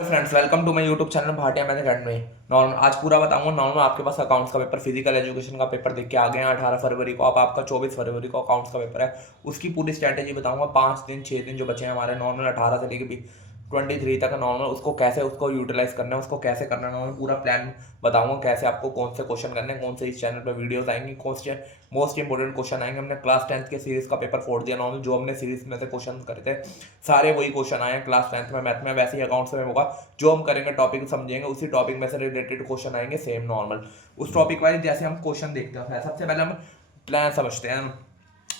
Friends, welcome to my YouTube channel Bhatia math academy. Normal आज पूरा बताऊंगा। नॉर्मल आपके पास अकाउंट्स का पेपर, फिजिकल एजुकेशन का पेपर देख के आ गए हैं 18 फरवरी को। अब आपका 24 फरवरी को अकाउंट्स का पेपर है। उसकी पूरी स्ट्रैटेजी बताऊंगा। 5 दिन 6 दिन जो बचे हैं हमारे, नॉर्मल 18 से लेकर 23 तक नॉर्मल, उसको कैसे उसको यूटिलाइज करना है, उसको कैसे करना है, नॉर्मल पूरा प्लान बताऊंगा। कैसे आपको कौन से क्वेश्चन करने हैं, कौन से इस चैनल पर वीडियोस आएंगी, कौन से मोस्ट इंपोर्टेंट क्वेश्चन आएंगे। हमने क्लास 10th के सीरीज का पेपर फोड़ दिया। नॉर्मल जो हमने सीरीज में से क्वेश्चन करे थे सारे वही क्वेश्चन आए हैं क्लास 10th में मैथ में, वैसे ही अकाउंट्स में होगा। जो हम करेंगे टॉपिक समझेंगे, उसी टॉपिक में से रिलेटेड क्वेश्चन आएंगे सेम नॉर्मल। उस टॉपिक वाइज जैसे हम क्वेश्चन देखते हैं, सबसे पहले हम प्लान समझते हैं।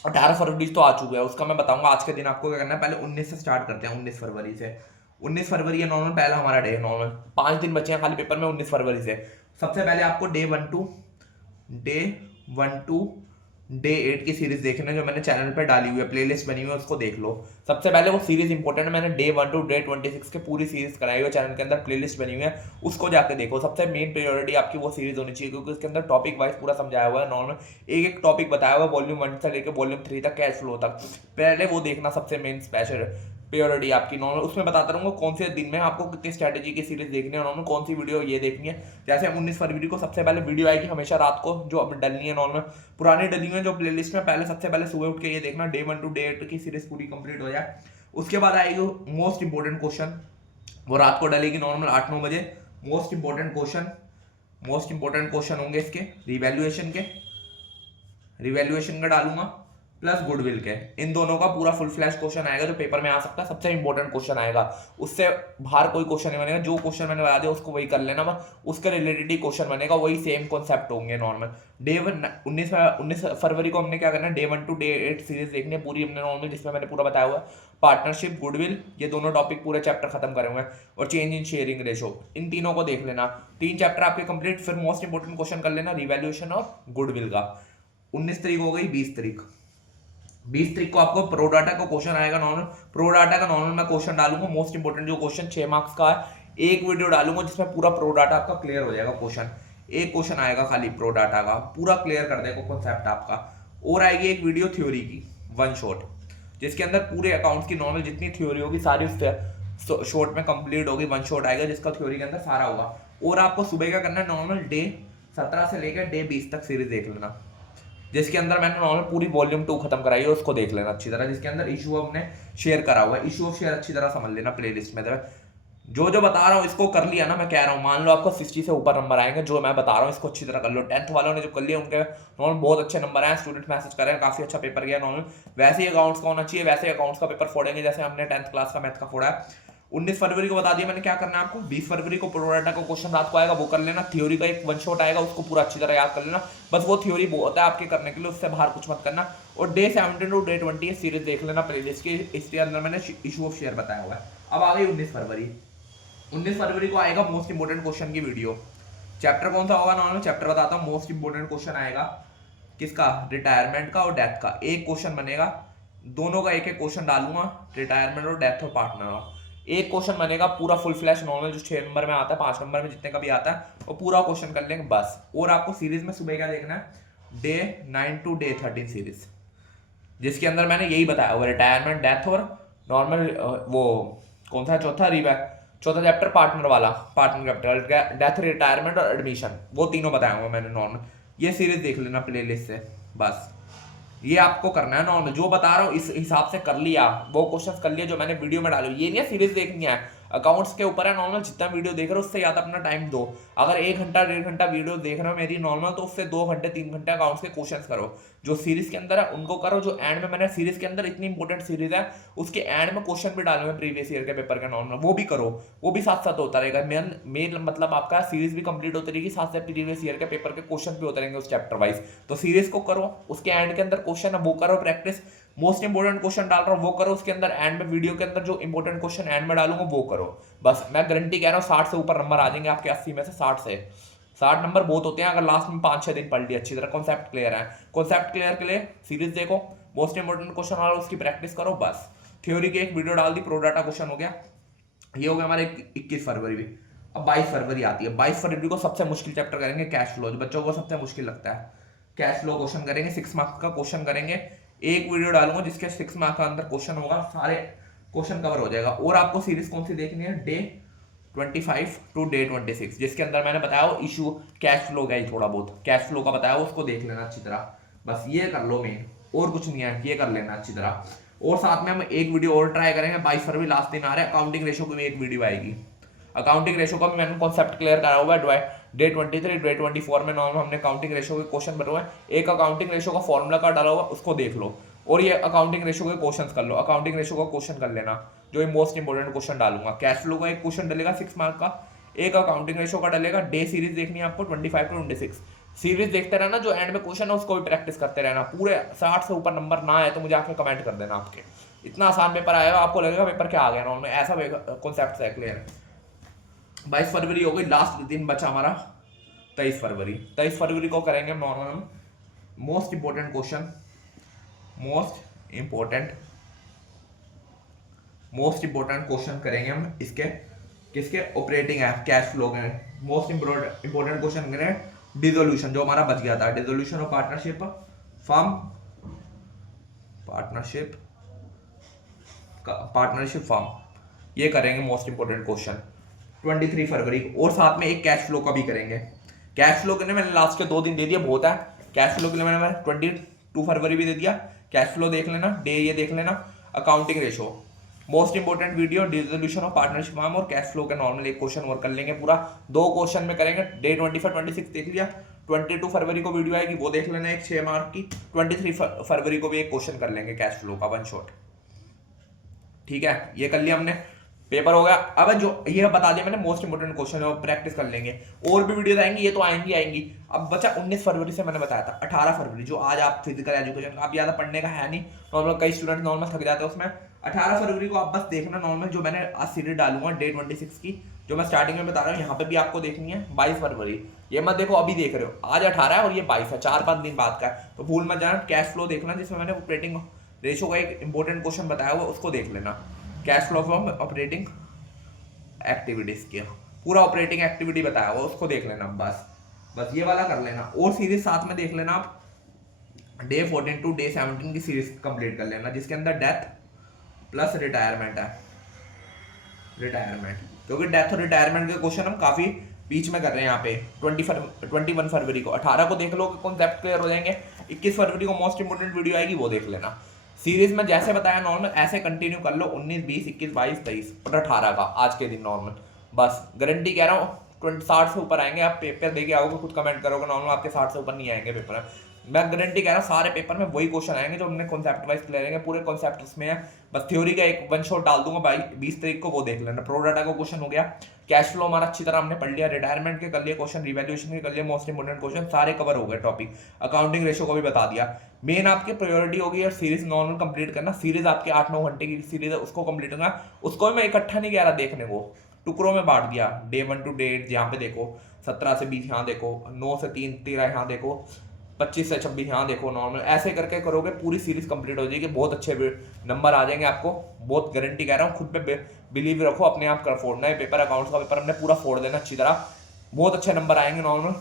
18 फरवरी तो आ चुका है, उसका मैं बताऊंगा आज के दिन आपको क्या करना है। पहले 19 से स्टार्ट करते हैं, 19 फरवरी से। 19 फरवरी है नॉर्मल, पहला हमारा डे है नॉर्मल। 5 दिन बचे हैं खाली पेपर में 19 फरवरी से। सबसे पहले आपको डे 1 टू डे 8 की सीरीज देखना है, जो मैंने चैनल पे डाली हुई है, प्लेलिस्ट बनी हुई है, उसको देख लो। सबसे पहले वो सीरीज इंपॉर्टेंट है। मैंने डे 1 टू डे 26 के पूरी सीरीज कराई हुई है, चैनल के अंदर प्लेलिस्ट बनी हुई है, उसको जाके देखो। सबसे मेन प्रायोरिटी आपकी वो सीरीज होनी चाहिए, क्योंकि उसके अंदर टॉपिक वाइज पूरा समझाया हुआ है। नॉर्मल एक एक टॉपिक बताया हुआ है, वॉल्यूम 1 से लेकर वॉल्यूम 3 तक, कैश फ्लो तक। पहले वो देखना सबसे मेन स्पेशल प्योरिटी आपकी। नॉर्मल उसमें बताता रहूंगा कौन से दिन में आपको कितनी स्ट्रैटेजी की सीरीज देखनी है, नॉर्मल कौन सी वीडियो ये देखनी है। जैसे हम 19 फरवरी को सबसे पहले वीडियो आएगी हमेशा रात को, जो अब डलनी है नॉर्मल, पुरानी डली हुई है जो प्लेलिस्ट में। पहले सबसे पहले सुबह उठ के ये देखना डे 1 टू डे 8 की सीरीज पूरी कंप्लीट हो जाए। उसके बाद आएगी मोस्ट इंपोर्टेंट क्वेश्चन, वो रात को डलेगी नॉर्मल 8-9 बजे। मोस्ट इंपोर्टेंट क्वेश्चन होंगे इसके रिवैल्यूएशन का डालूंगा, प्लस गुडविल के। इन दोनों का पूरा फुल फ्लैश क्वेश्चन आएगा जो पेपर में आ सकता है, सबसे इंपॉर्टेंट क्वेश्चन आएगा। उससे बाहर कोई क्वेश्चन नहीं बनेगा। जो क्वेश्चन मैंने बता दिया उसको वही कर लेना, उसके रिलेटेड ही क्वेश्चन बनेगा, वही सेम कॉन्सेप्ट होंगे नॉर्मल। डे 19 फरवरी को हमने क्या करना है, डे 1 टू डे 8 सीरीज देखनी है पूरी हमने नॉर्मल, जिसमें मैंने पूरा बताया हुआ है। पार्टनरशिप, गुडविल, ये दोनों टॉपिक पूरे चैप्टर खत्म करे हुए हैं, और चेंज इन शेयरिंग रेशो, इन तीनों को देख लेना। 3 चैप्टर आपके कंप्लीट। फिर मोस्ट इंपोर्टेंट क्वेश्चन कर लेना रिवैल्यूएशन और गुडविल का। 19 तारीख हो गई। 20 तारीख को आपको प्रो डाटा का क्वेश्चन आएगा नॉर्मल। प्रो डाटा का नॉर्मल मैं क्वेश्चन डालूंगा, मोस्ट इंपोर्टेंट जो क्वेश्चन 6 मार्क्स का है। एक वीडियो डालूंगा जिसमें पूरा प्रो डाटा आपका क्लियर हो जाएगा। क्वेश्चन एक क्वेश्चन आएगा खाली प्रो डाटा का, पूरा क्लियर कर देगा कॉन्सेप्ट आपका। और आएगी एक वीडियो थ्योरी की, वन शॉट, जिसके अंदर पूरे अकाउंट्स की नॉर्मल जितनी थ्योरी होगी सारी उस शॉट में कंप्लीट होगी। वन शॉट आएगा जिसका थ्योरी के अंदर सारा होगा। और आपको सुबह क्या करना है, नॉर्मल डे 17 से लेकर डे 20 तक सीरीज देख लेना, जिसके अंदर मैंने नॉर्मल पूरी वॉल्यूम 2 खत्म कराई है, उसको देख लेना अच्छी तरह। जिसके अंदर इशू हमने शेयर करा हुआ है, इशू ऑफ शेयर अच्छी तरह समझ लेना प्लेलिस्ट में। जो जो बता रहा हूँ इसको कर लिया ना, मैं कह रहा हूँ, मान लो आपको 60 से ऊपर नंबर आएंगे, जो मैं बता रहा हूँ इसको अच्छी तरह कर लो। 10th वालों ने जो कर लिया उनके नॉर्मल बहुत अच्छे नंबर आए, स्टूडेंट मैसेज कर रहे हैं काफी अच्छा पेपर गया नॉर्मल। वैसे ही अकाउंट्स का होना चाहिए, वैसे अकाउंट्स का पेपर फोड़ेंगे जैसे हमने 10th क्लास का मैथ का फोड़ा है। 19 फरवरी को बता दिया मैंने क्या करना है आपको। 20 फरवरी को प्रोडाटा का क्वेश्चन रात को आएगा, वो कर लेना। थ्योरी का एक वन शॉट आएगा, उसको पूरा अच्छी तरह याद कर लेना। बस वो थ्योरी बहुत है आपके करने के लिए, उससे बाहर कुछ मत करना। और डे 17 टू डे 20 सीरीज देख लेना प्लेलिस्ट की, इसके अंदर मैंने इशू ऑफ शेयर बताया हुआ है। अब आ गई 19 फरवरी को आएगा मोस्ट इंपोर्टेंट क्वेश्चन की वीडियो। चैप्टर कौन सा होगा नॉर्मल, चैप्टर बताता हूँ। मोस्ट इंपोर्टेंट क्वेश्चन आएगा किसका, रिटायरमेंट का और डेथ का। एक क्वेश्चन बनेगा, दोनों का एक एक क्वेश्चन डालूंगा, रिटायरमेंट और डेथ और पार्टनर का। एक क्वेश्चन बनेगा पूरा फुल फ्लैश नॉर्मल, जो 6 नंबर में आता है, 5 नंबर में जितने का भी आता है, वो पूरा क्वेश्चन कर लेंगे बस। और आपको सीरीज में सुबह क्या देखना है, डे 9 टू डे 13 सीरीज, जिसके अंदर मैंने यही बताया हुआ, रिटायरमेंट, डेथ और नॉर्मल। वो कौन सा चौथा चैप्टर पार्टनर वाला, पार्टनर कैपिटल, डेथ, रिटायरमेंट और एडमिशन, वो तीनों बताया हुआ मैंने नॉर्मल। ये सीरीज देख लेना प्लेलिस्ट से बस। ये आपको करना है नॉर्मल, जो बता रहा हूँ इस हिसाब से कर लिया, वो क्वेश्चंस कर लिया जो मैंने वीडियो में डाले। ये नहीं है सीरीज देखनी है, अकाउंट्स के ऊपर है नॉर्मल। जितना वीडियो देख रहे हो उससे ज़्यादा अपना टाइम दो। अगर 1 घंटा 1.5 घंटा वीडियो देख रहे हो मेरी नॉर्मल, तो उससे 2 घंटे 3 घंटे अकाउंट्स के क्वेश्चंस करो। जो सीरीज के अंदर है उनको करो, जो एंड में मैंने सीरीज के अंदर इतनी इंपॉर्टेंट सीरीज है उसके एंड में क्वेश्चन भी डाले हुए प्रीवियस ईयर के पेपर के नॉर्मल, वो भी करो। वो भी साथ साथ होता रहेगा। मेन मतलब आपका सीरीज भी कंप्लीट होती रहेगी, साथ साथ प्रीवियस ईयर के पेपर के क्वेश्चन भी होते रहेंगे उस चैप्टर वाइज। तो सीरीज को करो, उसके एंड के अंदर क्वेश्चन है वो करो प्रैक्टिस। मोस्ट इंपोर्टेंट क्वेश्चन डाल रहा हूँ वो करो, उसके अंदर एंड में वीडियो के अंदर जो इंपोर्टेंट क्वेश्चन एंड में डालूंगा वो करो बस। मैं गारंटी कह रहा हूँ 60 से ऊपर नंबर आ जाएंगे आपके, 80 में से 60 नंबर बहुत होते हैं अगर लास्ट में 5-6 दिन पढ़ लिया अच्छी तरह। कॉन्सेप्ट क्लियर है, कॉन्सेप्ट क्लियर के लिए सीरीज देखो, मोस्ट इंपोर्टेंट क्वेश्चन आ रहा है उसकी प्रैक्टिस करो बस। थ्योरी की एक वीडियो डाल दी, प्रो डाटा क्वेश्चन हो गया। ये हो गया हमारे 21 फरवरी भी। अब 22 फरवरी आती है। 22 फरवरी को सबसे मुश्किल चैप्टर करेंगे कैश फ्लो, जो बच्चों को सबसे मुश्किल लगता है। कैश फ्लो क्वेश्चन करेंगे, 6 मार्क्स का क्वेश्चन करेंगे। एक वीडियो डालूंगा जिसके 6 मार्क्स का अंदर क्वेश्चन होगा, सारे क्वेश्चन कवर हो जाएगा। और आपको सीरीज कौन सी देखनी है, 25 टू डे 26, जिसके अंदर मैंने बताया वो इशू कैश फ्लो का ही थोड़ा बहुत कैश फ्लो का बताया, उसको देख लेना अच्छी तरह। बस ये कर लो मेन, और कुछ नहीं है, ये कर लेना अच्छी तरह। और साथ में हम एक वीडियो और ट्राई करेंगे, 22 फरवरी लास्ट दिन आ रहा है, अकाउंटिंग रेशो की भी एक वीडियो आएगी। अकाउंटिंग रेशो का भी मैंने कॉन्सेप्ट क्लियर करा हुआ है। डे 23 डे 24 में नॉर्मल हमने अकाउंटिंग रेशो के क्वेश्चन बने हुए हैं। एक अकाउंटिंग रेशो का फॉर्मूला का डाला हुआ, उसको देख लो, और ये अकाउंटिंग रेशो के क्वेश्चन कर लो। अकाउंटिंग रेशो का क्वेश्चन कर लेना, जो मोस्ट इंपोर्टेंट क्वेश्चन डालूंगा। कैश फ्लो का एक क्वेश्चन डलेगा 6 मार्क का, एक अकाउंटिंग रेशो का डलेगा। डे सीरीज देखनी है आपको 25 टू 26 सीरीज देखते रहना, जो एंड में क्वेश्चन है उसको भी प्रैक्टिस करते रहना। पूरे 60 से ऊपर नंबर ना आए तो मुझे आके कमेंट कर देना आपके। इतना आसान पेपर आएगा, आपको लगेगा पेपर क्या आ गया नॉर्मल, ऐसा कॉन्सेप्ट है क्लियर। 22 फरवरी हो गई, लास्ट दिन बचा हमारा 23 फरवरी। 23 फरवरी को करेंगे हम normal most important question, most important question करेंगे हम इसके, किसके, ऑपरेटिंग है कैश फ्लो के। मोस्ट इंपोर्टेंट क्वेश्चन करें डिसोल्यूशन, जो हमारा बच गया था, डिसोल्यूशन ऑफ पार्टनरशिप फर्म, ये करेंगे मोस्ट इंपोर्टेंट क्वेश्चन 23 फरवरी को। और साथ में एक कैश फ्लो का भी करेंगे। कैश फ्लो के लिए मैंने लास्ट के 2 दिन दे दिया, बहुत है। कैश फ्लो के लिए मैंने 22 फरवरी भी दे दिया, कैश फ्लो देख लेना, डे ये देख लेना। Accounting ratio most important video, dissolution of partnership firm और कैश फ्लो के नॉर्मल एक क्वेश्चन और कर लेंगे पूरा, 2 क्वेश्चन में करेंगे। डे 25 26 देख लिया, 22 फरवरी को वीडियो आएगी, वो देख लेना एक 6 मार्क की। 23 फरवरी को भी एक क्वेश्चन कर लेंगे कैश फ्लो का, 1 शॉट। ठीक है, ये कर लिया हमने, पेपर हो गया। अब जो ये बता दिया मैंने मोस्ट इंपोर्टेंट क्वेश्चन है, प्रैक्टिस कर लेंगे। और भी वीडियोस आएंगी, ये तो आएंगी। अब बचा 19 फरवरी से मैंने बताया था 18 फरवरी, जो आज आप फिजिकल एजुकेशन, आप ज़्यादा पढ़ने का है नहीं नॉर्मल, कई स्टूडेंट नॉर्मल थक जाते हैं उसमें। 18 फरवरी को आप बस देखना नॉर्मल, जो मैंने आज सीरीज डालूंगा डे 26 की, जो मैं स्टार्टिंग में बता रहा हूँ, यहाँ पे भी आपको देखनी है। 22 फरवरी, ये मत देखो अभी देख रहे हो, आज 18 है और ये 22 है, 4-5 दिन बाद का है, तो भूल मत जाना। कैश फ्लो देखना, जिसमें मैंने ऑपरेटिंग रेशो का एक इंपॉर्टेंट क्वेश्चन बताया हुआ, उसको देख लेना। Cash flow from operating activities किया, पूरा ऑपरेटिंग एक्टिविटी बताया हुआ, उसको देख लेना। बस ये वाला कर लेना। और सीरीज साथ में देख लेना आप, डे 14 टू डे 17 की सीरीज कंप्लीट कर लेना, जिसके अंदर डेथ प्लस रिटायरमेंट है। क्योंकि डेथ और रिटायरमेंट के क्वेश्चन हम काफी बीच में कर रहे हैं यहाँ पे। 21 फरवरी को 18 को देख लो, कॉन्सेप्ट क्लियर हो जाएंगे। 21 फरवरी को मोस्ट इंपोर्टेंट वीडियो आएगी, वो देख लेना। सीरीज में जैसे बताया नॉर्मल ऐसे कंटिन्यू कर लो, 19 20 21 22 23 और 18 का आज के दिन नॉर्मल। बस गारंटी कह रहा हूँ 60 से ऊपर आएंगे। आप पेपर देके आओगे, खुद कमेंट करोगे नॉर्मल, आपके 60 से ऊपर नहीं आएंगे पेपर। मैं गारंटी कह रहा हूँ सारे पेपर में वही क्वेश्चन आएंगे जो हमने कॉन्सेप्ट वाइज क्लियर करेंगे, पूरे कॉन्सेप्ट उसमें है। बस थ्योरी का एक 1 शॉट डाल दूंगा 20 तारीख को, वो देख लेना। प्रो डाटा का क्वेश्चन हो गया, कैश फ्लो हमारा अच्छी तरह हमने पढ़ लिया, रिटायरमेंट के कर लिए क्वेश्चन, रिवैल्यूएशन के कर लिए, मोस्ट इंपोर्टेंट क्वेश्चन सारे कवर हो गए टॉपिक। अकाउंटिंग रेशो को भी बता दिया। मेन आपकी प्रायोरिटी होगी यार सीरीज नॉर्मल कंप्लीट करना। सीरीज आपके 8-9 घंटे की सीरीज है, उसको कंप्लीट करना। उसको भी मैं इकट्ठा नहीं कह रहा देखने को, टुकड़ों में बांट दिया। डे 1 टू डे 8 यहाँ पे देखो, 17 से 20 यहाँ देखो, 9 से 13 यहाँ देखो, 25 से 26 यहाँ देखो नॉर्मल। ऐसे करके करोगे पूरी सीरीज कंप्लीट हो जाएगी, बहुत अच्छे नंबर आ जाएंगे आपको, बहुत गारंटी कह रहा हूँ। खुद पे बिलीव रखो, अपने आप कर फोड़ना है पेपर। अकाउंट्स का पेपर हमने पूरा फोड़ देना अच्छी तरह, बहुत अच्छे नंबर आएंगे नॉर्मल।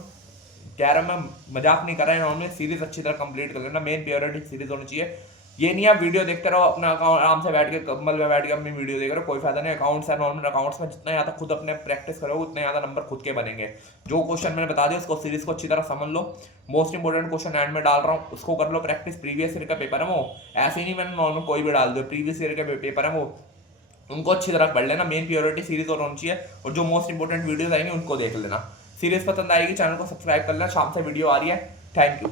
कह रहा मैं मजाक नहीं कर रहा है नॉर्मल, सीरीज अच्छी तरह कंप्लीट कर लेना। मेन प्रायोरिटी सीरीज होनी चाहिए। ये नहीं आप वीडियो देखते रहो अपना अकाउंट आराम से बैठ के, कम्बल में बैठ के अपनी वीडियो देख रहे हो, कोई फायदा नहीं। अकाउंट्स है नॉर्मल, अकाउंट्स में जितना ज़्यादा खुद अपने प्रैक्टिस करोगे उतने ज़्यादा नंबर खुद के बनेंगे। जो क्वेश्चन मैंने बता दिया उसको सीरीज को अच्छी तरह समझ लो। मोस्ट इंपोर्टेंट क्वेश्चन एंड में डाल रहा हूँ, उसको कर लो प्रैक्टिस। प्रीवियस ईयर का पेपर है वो, ऐसे ही नहीं मैंने नॉर्मल कोई भी डाल दो। प्रीवियस ईयर के पेपर है वो, उनको अच्छी तरह पढ़ लेना। मेन प्रायोरिटी सीरीज और होनी चाहिए, और जो मोस्ट इंपोर्टेंट वीडियोस आएंगे उनको देख लेना। सीरीज पसंद आएगी, चैनल को सब्सक्राइब कर लेना। शाम से वीडियो आ रही है। Thank you.